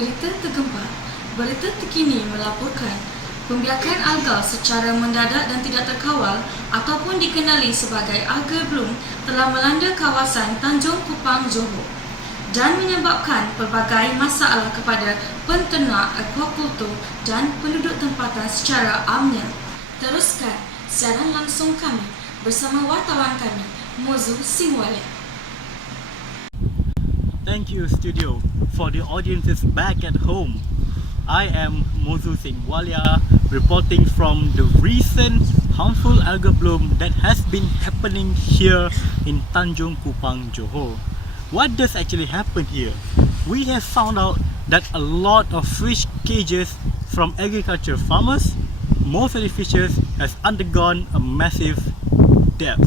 Berita tergempar. Berita terkini melaporkan pembiakan alga secara mendadak dan tidak terkawal ataupun dikenali sebagai Algal Bloom telah melanda kawasan Tanjung Kupang, Johor dan menyebabkan pelbagai masalah kepada penternak, aquacultur dan penduduk tempatan secara amnya. Teruskan siaran langsung kami bersama wartawan kami, Mozu Singwale. Thank you, studio, for the audiences back at home. I am Mozu Singwalia, reporting from the recent harmful algal bloom that has been happening here in Tanjung Kupang, Johor. What does actually happen here? We have found out that a lot of fish cages from agriculture farmers, most of the fishes has undergone a massive death.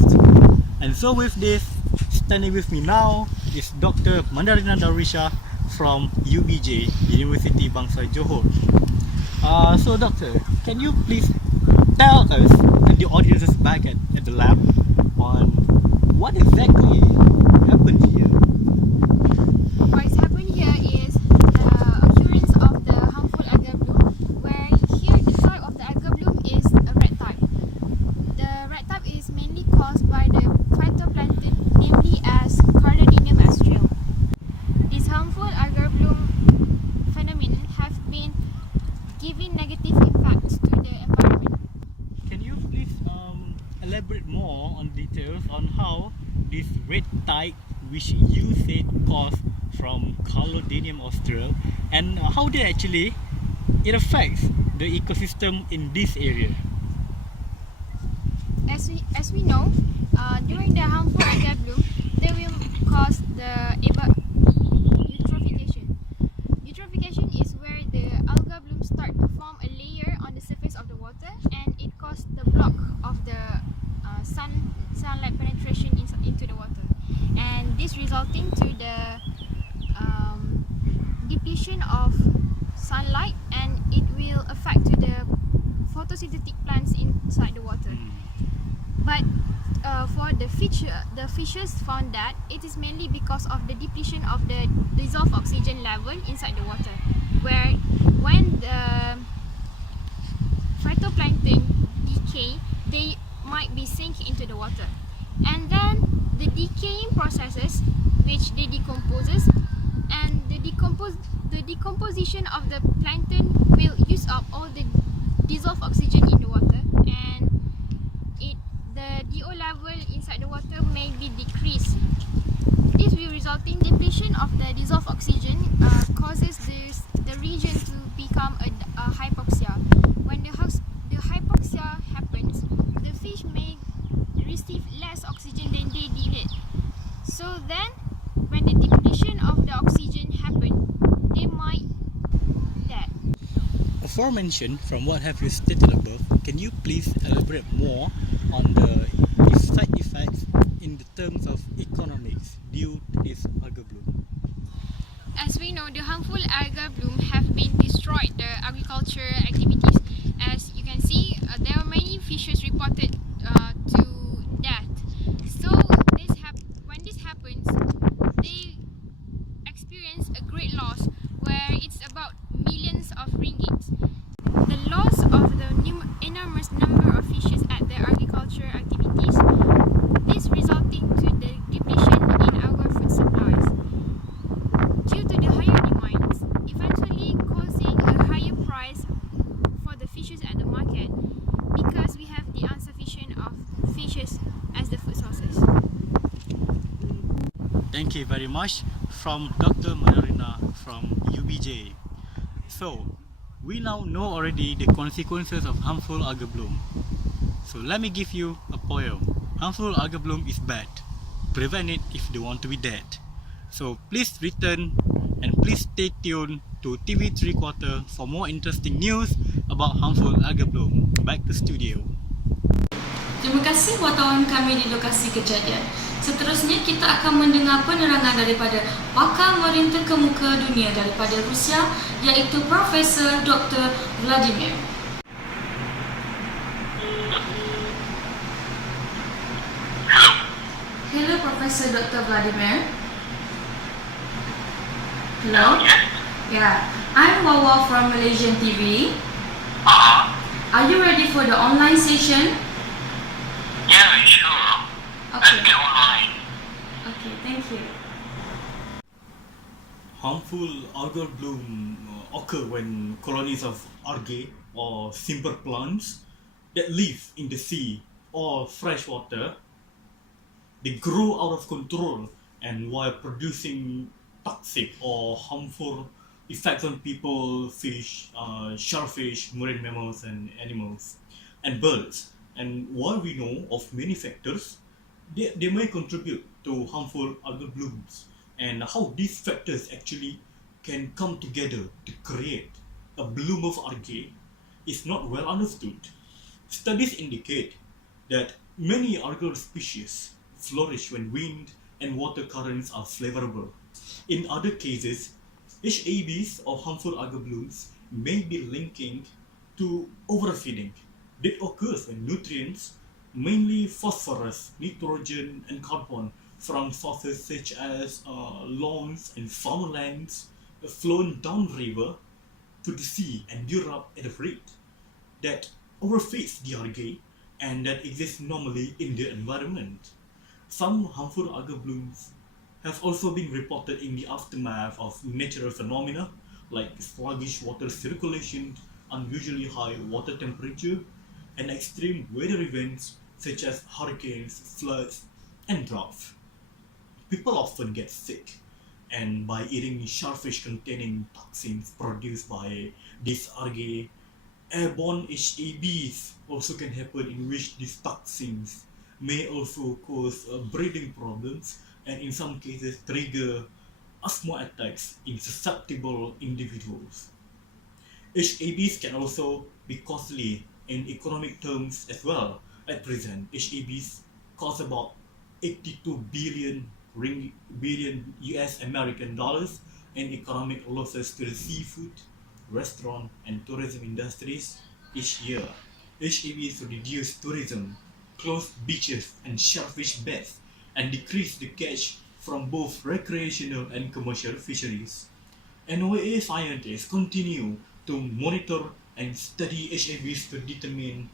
And so with this, standing with me now is Dr. Mandarina Darwisha from UBJ, University Bangsa Johor. So doctor, can you please tell us and the audiences back at the lab on what exactly happened here? What is happening here is the occurrence of the harmful algal bloom, where here the type of the algal bloom is a red type. The red type is mainly caused by the Phyto Plankton, namely as Cardadinium astral. This harmful algal bloom phenomenon have been giving negative impacts to the environment. Can you please elaborate more on details on how this red tide, which you said caused from Cardadinium astral, and how that actually it affects the ecosystem in this area? As we know, during the harmful algal bloom, they will cause the eutrophication. Eutrophication is where the algal bloom start to form a layer on the surface of the water, and it causes the block of the sunlight penetration into the water, and this resulting to the depletion of sunlight, and it will affect to the photosynthetic plants inside the water. But for the fishes found that it is mainly because of the depletion of the dissolved oxygen level inside the water, where when the phytoplankton decay, they might be sink into the water, and then the decaying processes which they decomposes, and the decomposition of the plankton will use up all the dissolved oxygen in the water, and the DO level inside the water may be decreased. This will result in depletion of the dissolved oxygen, causes the region to become a hypoxia. When the hypoxia happens, the fish may receive less oxygen than they needed. So then, when the depletion of the oxygen happens, they might die. Aforementioned, from what have you stated above, can you please elaborate more on the side effects in the terms of economics due to this algal bloom? As we know, the harmful algal bloom have been destroyed the agriculture activities. As you can see, there are many fishes reported to death. So when this happens, they experience a great loss, where it's about millions of ringgits. The loss of the enormous number of fishes at their agriculture activities, this resulting to the depletion in our food supplies. Due to the higher demands, eventually causing a higher price for the fishes at the market, because we have the insufficient of fishes as the food sources. Thank you very much from Dr. Mandarina from UBJ. So, we now know already the consequences of harmful algal bloom. So let me give you a poem. Harmful algal bloom is bad. Prevent it if they want to be dead. So please return and please stay tuned to TV3 Quarter for more interesting news about harmful algal bloom. Back to studio. Terima kasih wartawan kami di lokasi kejadian. Seterusnya kita akan mendengar penerangan daripada pakar marin terkemuka dunia daripada Rusia, iaitu Profesor Dr. Vladimir. Hello, Profesor Dr. Vladimir. Hello. Yeah, I'm Wawa from Malaysian TV. Are you ready for the online session? Yeah, sure. Let's Okay. get online. Okay, thank you. Harmful algal bloom occur when colonies of algae or simple plants that live in the sea or fresh water, they grow out of control and while producing toxic or harmful effects on people, fish, shellfish, marine mammals and animals and birds. And while we know of many factors, they may contribute to harmful algal blooms, and how these factors actually can come together to create a bloom of algae is not well understood. Studies indicate that many algal species flourish when wind and water currents are favorable. In other cases, HABs or harmful algal blooms may be linking to overfeeding. That occurs when nutrients, mainly phosphorus, nitrogen, and carbon, from sources such as lawns and farmlands, are flown downriver to the sea and Europe at a rate that overfeeds the algae and that exists normally in the environment. Some harmful algal blooms have also been reported in the aftermath of natural phenomena like sluggish water circulation, unusually high water temperature, and extreme weather events such as hurricanes, floods, and drought. People often get sick, and by eating shellfish containing toxins produced by these algae, airborne HABs also can happen, in which these toxins may also cause breathing problems and in some cases trigger asthma attacks in susceptible individuals. HABs can also be costly in economic terms as well. At present, HABs cost about 82 billion US American dollars in economic losses to the seafood, restaurant, and tourism industries each year. HABs reduce tourism, close beaches and shellfish beds, and decrease the catch from both recreational and commercial fisheries. NOAA scientists continue to monitor and study HABs to determine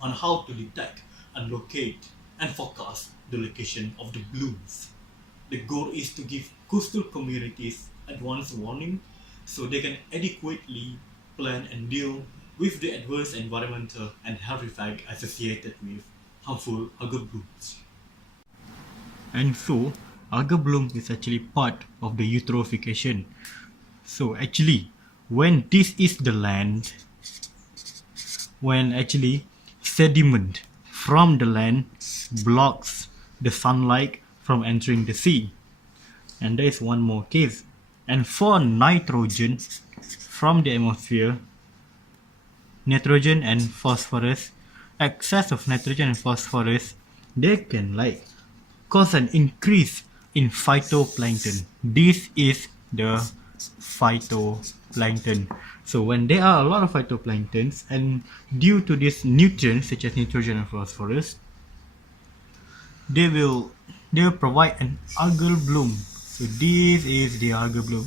on how to detect and locate and forecast the location of the blooms. The goal is to give coastal communities advance warning so they can adequately plan and deal with the adverse environmental and health effects associated with harmful algal blooms. And so, algal bloom is actually part of the eutrophication. So actually, when this is the land, when actually sediment from the land blocks the sunlight from entering the sea. And there is one more case. And for nitrogen from the atmosphere, nitrogen and phosphorus, excess of nitrogen and phosphorus, they can cause an increase in phytoplankton. This is the phytoplankton. So when there are a lot of phytoplanktons and due to these nutrients such as nitrogen and phosphorus, they will provide an algal bloom. So this is the algal bloom.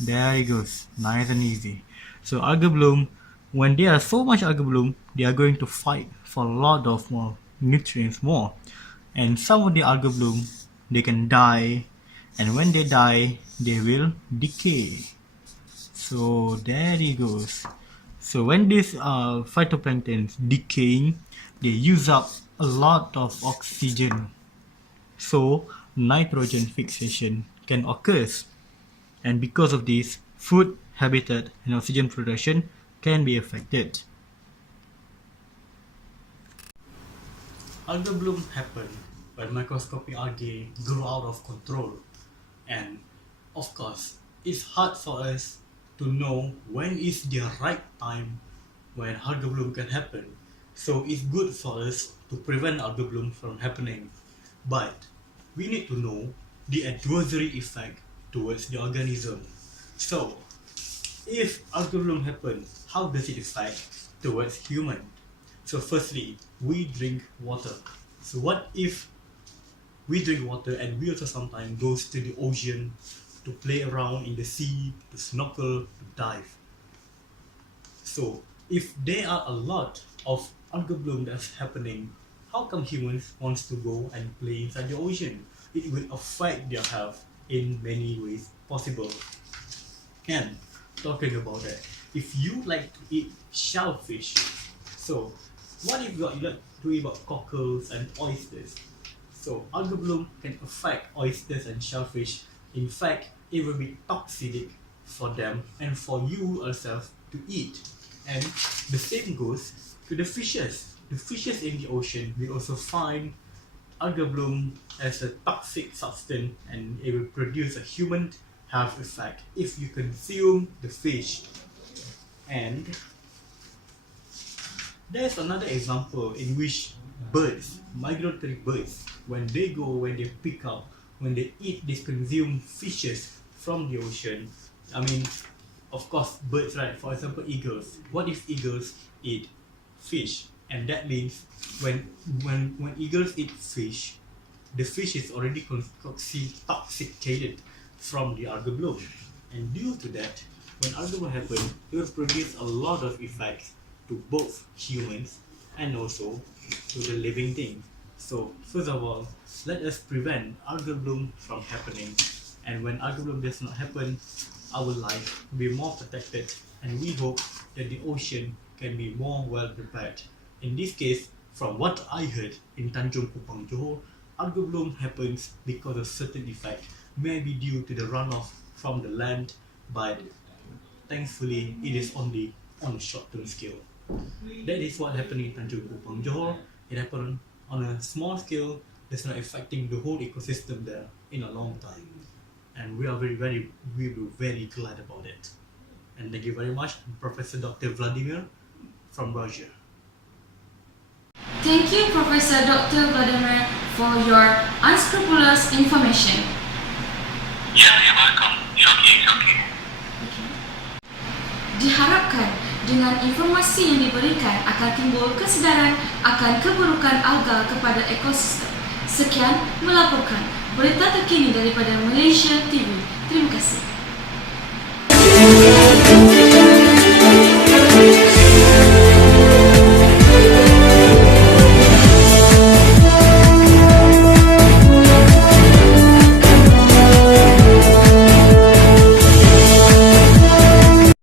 There it goes, nice and easy. So algal bloom, when there are so much algal bloom, they are going to fight for a lot of more nutrients more. And some of the algal bloom, they can die, and when they die, they will decay. So there it goes. So when these phytoplanktons decaying, they use up a lot of oxygen. So nitrogen fixation can occur. And because of this, food, habitat, and oxygen production can be affected. Algal bloom happen when microscopic algae grow out of control. And of course, it's hard for us to know when is the right time when algal bloom can happen. So it's good for us to prevent algal bloom from happening. But we need to know the adversary effect towards the organism. So, if algal bloom happens, how does it affect towards human? So firstly, we drink water. So what if we drink water and we also sometimes goes to the ocean to play around in the sea, to snorkel, to dive. So, if there are a lot of algal bloom that's happening, how come humans wants to go and play inside the ocean? It will affect their health in many ways possible. And talking about that, if you like to eat shellfish, so what if you like to eat about cockles and oysters? So algal bloom can affect oysters and shellfish. In fact, it will be toxic for them and for you yourself to eat. And the same goes to the fishes. The fishes in the ocean will also find algal bloom as a toxic substance, and it will produce a human health effect if you consume the fish. And there's another example in which birds, migratory birds, when they pick up, when they eat these consumed fishes from the ocean, I mean, of course, birds, right? For example, eagles. What if eagles eat fish? And that means when eagles eat fish, the fish is already toxicated from the algal bloom. And due to that, when algal bloom happens, it will produce a lot of effects to both humans and also to the living thing. So first of all, let us prevent algal bloom from happening. And when algal bloom does not happen, our life will be more protected, and we hope that the ocean can be more well prepared. In this case, from what I heard in Tanjung Kupang, Johor, algal bloom happens because of certain effect, maybe due to the runoff from the land, but thankfully it is only on a short-term scale. That is what happened in Tanjung Kupang, Johor. It happened on a small scale that's not affecting the whole ecosystem there in a long time. And we were very glad about it. And thank you very much, Professor Dr. Vladimir from Russia. Thank you, Professor Dr. Vladimir, for your unscrupulous information. Yeah, you're welcome. It's okay. Diharapkan dengan informasi yang diberikan akan timbul kesedaran akan keburukan alga kepada ekosistem. Sekian melaporkan berita terkini daripada Malaysia TV. Terima kasih.